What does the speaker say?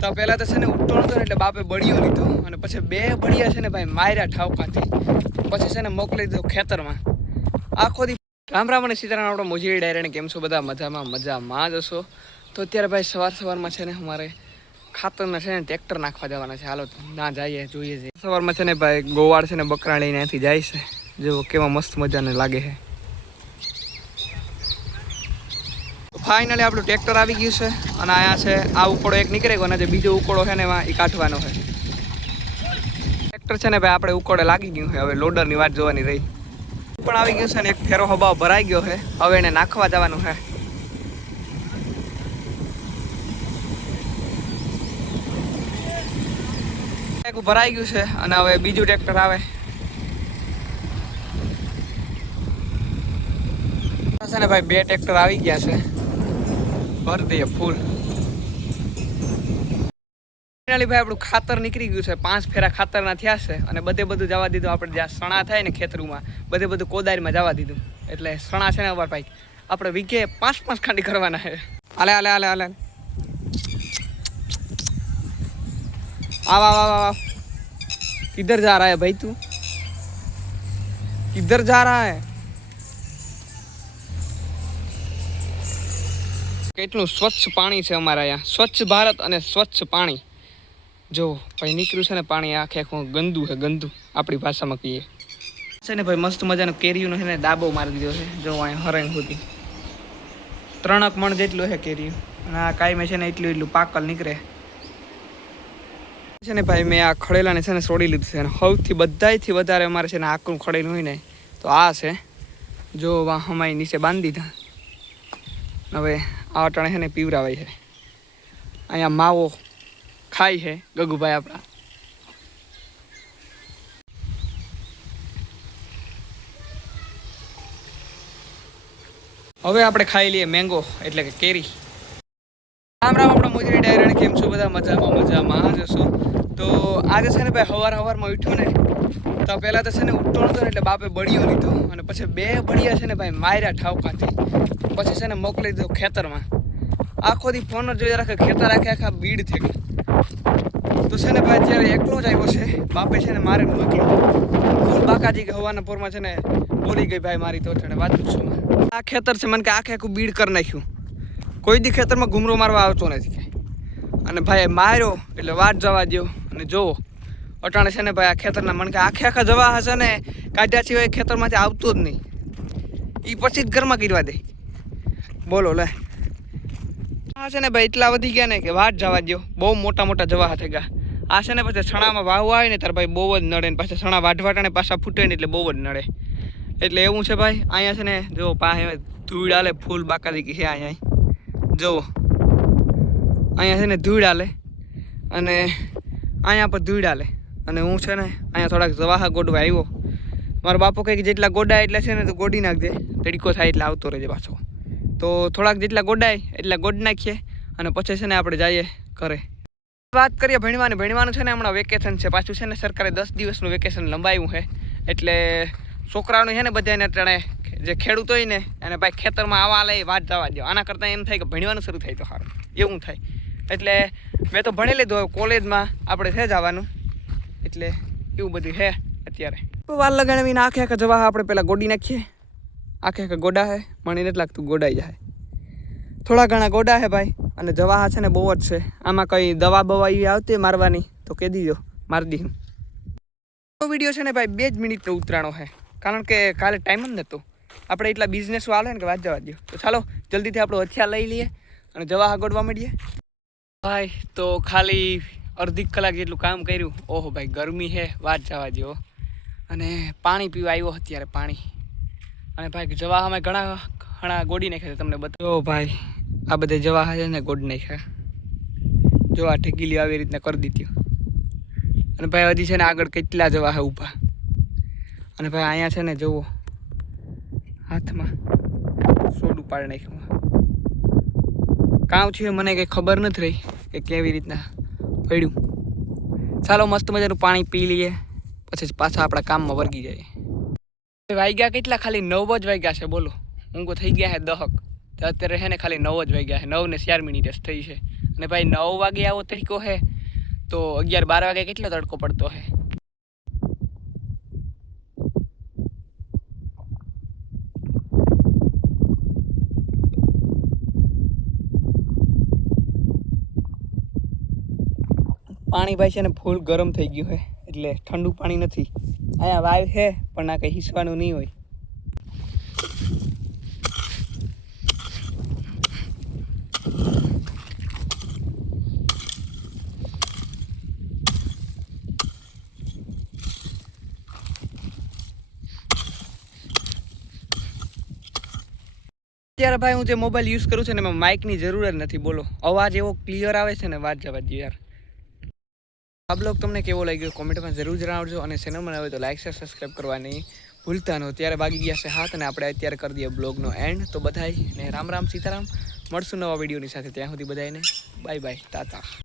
તો પહેલાં તો છે ને ઉઠતો નહોતો ને એટલે બાપે બળીઓ લીધો અને પછી 2 બળિયા છે ને ભાઈ માર્યા ઠાવકાથી. પછી છે ને મોકલી દીધો ખેતરમાં. આખો દી રામ રામ અને સીતારામ. આપણો મોજી ડાયરાને કેમ છો બધા? મજામાં જ હશો. તો અત્યારે ભાઈ સવારમાં છે ને અમારે ખાતરના છે ને ટ્રેક્ટર નાખવા જવાના છે. હાલો ના જઈએ જોઈએ છે. સવારમાં છે ને ભાઈ ગોવાળ છે ને બકરા લઈને અહીંથી જાય છે. જો કેવા મસ્ત મજાને લાગે છે. ફાઇનલી આપણું ટ્રેક્ટર આવી ગયું છે અને અહીંયા છે આ ઉકોળો એક નીકળે ગયો અને જે બીજો ઉકોળો છે ને એમાં એ કાઢવાનો છે. ટ્રેક્ટર છે ને ભાઈ આપણે ઉકોળે લાગી ગયું છે. હવે લોડરની વાત જોવાની રહી. પણ આવી ગયું છે ને એક ફેરો હબાવ ભરાઈ ગયો છે. હવે એને નાખવા જવાનું છે. એક ભરાઈ ગયું છે અને હવે બીજું ટ્રેક્ટર આવે છે ને ભાઈ. 2 ટ્રેક્ટર આવી ગયા છે. ભર દઈએ ફૂલ. ફાઇનલી ભાઈ આપણું ખાતર નીકળી ગયું છે. 5 ફેરા ખાતરના થયા છે અને બધું જવા દીધું. આપણે જ્યાં સણા થાય ને ખેતરમાં બધું કોદારીમાં જવા દીધું. એટલે સણા છે ને અવાર ભાઈ આપણે વીઘે 5 ખાંડી કરવાના છે. હાલે આવ. किधर जा रहा है भाई तू? किधर जा रहा है? કેટલું સ્વચ્છ પાણી છે અમારા અહીંયા. સ્વચ્છ ભારત અને સ્વચ્છ પાણી. જો ભાઈ નીકળ્યું છે ને પાણી આખું ગંદુ છે. ગંદુ આપણી ભાષામાં કહીએ છે ને ભાઈ. મસ્ત મજાનો કેરીઓનો છે ને દાબો મારી દીધો છે. જો અહીંયા હરાઈ સુધી 3 મણ જેટલું છે કેરીઓ. અને આ કાંઈ છે ને એટલું પાકલ નીકળે છે ને ભાઈ. મેં આ ખડેલાને છે ને છોડી લીધું છે. અને સૌથી બધાથી વધારે અમારે છે ને આકરું ખડેલું હોય ને તો આ છે. જો વાહ હમાઈ નીચે બાંધી દીધા. હવે આ અટાણે છે ને પીવરાવાય છે. અહીંયા માવો ખાય છે ગગુભાઈ આપણા. હવે આપણે ખાઈ લઈએ મેંગો એટલે કે કેરી. રામ આપણા મોજરી ડાયરાને કેમ છો બધા? મજામાં જ હશો. તો આજે છે ને ભાઈ સવારમાં ઉઠ્યો ને તો પહેલાં તો છે ને ઉઠતો નહોતો ને એટલે બાપે બળીઓ લીધો અને પછી 2 બળિયા છે ને ભાઈ માર્યા ઠાવકાથી. પછી છે ને મોકલી દીધો ખેતરમાં. આખો દી ફોન જ જોઈ રાખે. ખેતર આખા બીડ થઈ ગઈ. તો છે ને ભાઈ અત્યારે એકલો જ આવ્યો છે. બાપે છે ને મારે મોકલો ફૂલ બાકાજી કે હવાના પોરમાં છે ને બોલી ગઈ ભાઈ મારી તો વાત પૂછો. આ ખેતર છે મને કે આખું બીડ કરી નાખ્યું. કોઈ દી ખેતરમાં ઘૂમરો મારવા આવતો નથી કાંઈ. અને ભાઈ માર્યો એટલે વાત જવા દો. અને જોવો અટાણે છે ને ભાઈ આ ખેતરના મને કે આખા જવા હશે ને કાઢ્યા સિવાય ખેતરમાંથી આવતો જ નહીં. એ પછી જ ઘરમાં ગીરવા દે. બોલો લે. આ છે ને ભાઈ એટલા વધી ગયા ને કે વાત જવા દો. બહુ મોટા જવા થઈ ગયા. આ છે ને પછી છણામાં વાવવા આવે ને ત્યારે ભાઈ બહુ જ નડે ને પાછા છણા વાઢવાટાને પાછા ફૂટે ને એટલે બહુ જ નડે. એટલે એવું છે ભાઈ. અહીંયા છે ને જો પાસે ધૂળ આલે ફૂલ બાકાદી છે. અહીંયા જુઓ અહીંયા છે ને ધૂળ આલે અને અહીંયા પર ધૂળ આલે. અને હું છે ને અહીંયા થોડાક જવાહા ગોડવા આવ્યો. મારો બાપો કહે કે જેટલા ગોડાય એટલે છે ને તો ગોડી નાખજે. તડકો થાય એટલે આવતો રહેજે પાછો. તો થોડાક જેટલા ગોડાય એટલા ગોડ નાખીએ અને પછી છે ને આપણે જઈએ ઘરે. વાત કરીએ ભણવાનું છે ને હમણાં વેકેશન છે. પાછું છે ને સરકારે 10 દિવસનું વેકેશન લંબાવ્યું છે. એટલે છોકરાઓનું છે ને બધાને અટાણે જે ખેડૂત હોય ને એને ભાઈ ખેતરમાં આવા લે વાત જવા દો. આના કરતાં એમ થાય કે ભણવાનું શરૂ થાય તો સારું એવું થાય. એટલે મેં તો ભણી લીધું. હવે કોલેજમાં આપણે છે જવાનું. એટલે એવું બધું છે અત્યારે. વાર લગાવીને આખે જવા આપણે પહેલાં ગોડી નાખીએ. આખે ગોડા છે. મને નથી લાગતું ગોડાઈ જાય. થોડા ઘણા ગોડા છે ભાઈ. અને જવા છે ને બહુ જ છે. આમાં કંઈ દવા બવા એવી આવતી મારવાની તો કહી દીજો મારી દઈશું. તો વિડીયો છે ને ભાઈ 2 જ મિનિટનો ઉતરાણો છે. કારણ કે કાલે ટાઈમ જ નહોતો. આપણે એટલા બિઝનેસ હાલે ને કે વાત જવા દો. તો ચાલો જલ્દીથી આપણો હથિયાર લઈ લઈએ અને જવા ગોડવા મળીએ ભાઈ. તો ખાલી અડધી કલાક જેટલું કામ કર્યું. ઓહો ભાઈ ગરમી છે વાત જવા દો. અને પાણી પીવા આવ્યો અત્યારે પાણી. અને ભાઈ જવા અમે ઘણા ગોડી નાખ્યા તમને બતાવો ભાઈ. આ બધા જવા છે ને ગોડ નાખ્યા. જો આ ઠેકીલી આવી રીતના કરી દીધી. અને ભાઈ હજી છે ને આગળ કેટલા જવા છે ઊભા. અને ભાઈ અહીંયા છે ને જુઓ હાથમાં સોડું પાડી નાખ્યું. કામ થયું મને કંઈ ખબર નથી રહી કે કેવી રીતના પડ્યું. ચાલો મસ્ત મજાનું પાણી પી લઈએ પછી પાછા આપણા કામમાં વર્ગી જઈએ. વાગ્યા કેટલા? ખાલી 9 જ વાગ્યા છે. બોલો ઊંઘો થઈ ગયા છે 10. અત્યારે છે ને ખાલી 9 જ વાગ્યા છે. 9 ને 4 મિનિટ જ થઈ છે. ને ભાઈ 9 વાગે આવો તડકો હે તો 11-12 વાગે કેટલો તડકો પડતો હે. પાણી ભાઈ છે ને ફૂલ ગરમ થઈ ગયું હે એટલે ઠંડુ પાણી નથી. અહીંયા વાવ છે પણ આ કંઈ હિસવાનું નહીં હોય. અત્યારે ભાઈ હું જે મોબાઈલ યુઝ કરું છું ને એમાં માઇકની જરૂર જ નથી. બોલો અવાજ એવો ક્લિયર આવે છે ને વાત જવા દો યાર. આ બ્લોગ તમને કેવો લાગ્યો કોમેન્ટમાં જરૂર જણાવજો અને ચેનલમાં આવે તો લાઈક શેર સબસ્ક્રાઈબ કરવા નહીં ભૂલતા ન. ત્યારે વાગી ગયા છે હાથ અને આપણે અત્યારે કરી દઈએ બ્લોગનો એન્ડ. તો બધાય ને રામ રામ સીતારામ. મળશું નવા વિડીયોની સાથે. ત્યાં સુધી બધાને બાય બાય ટાટા.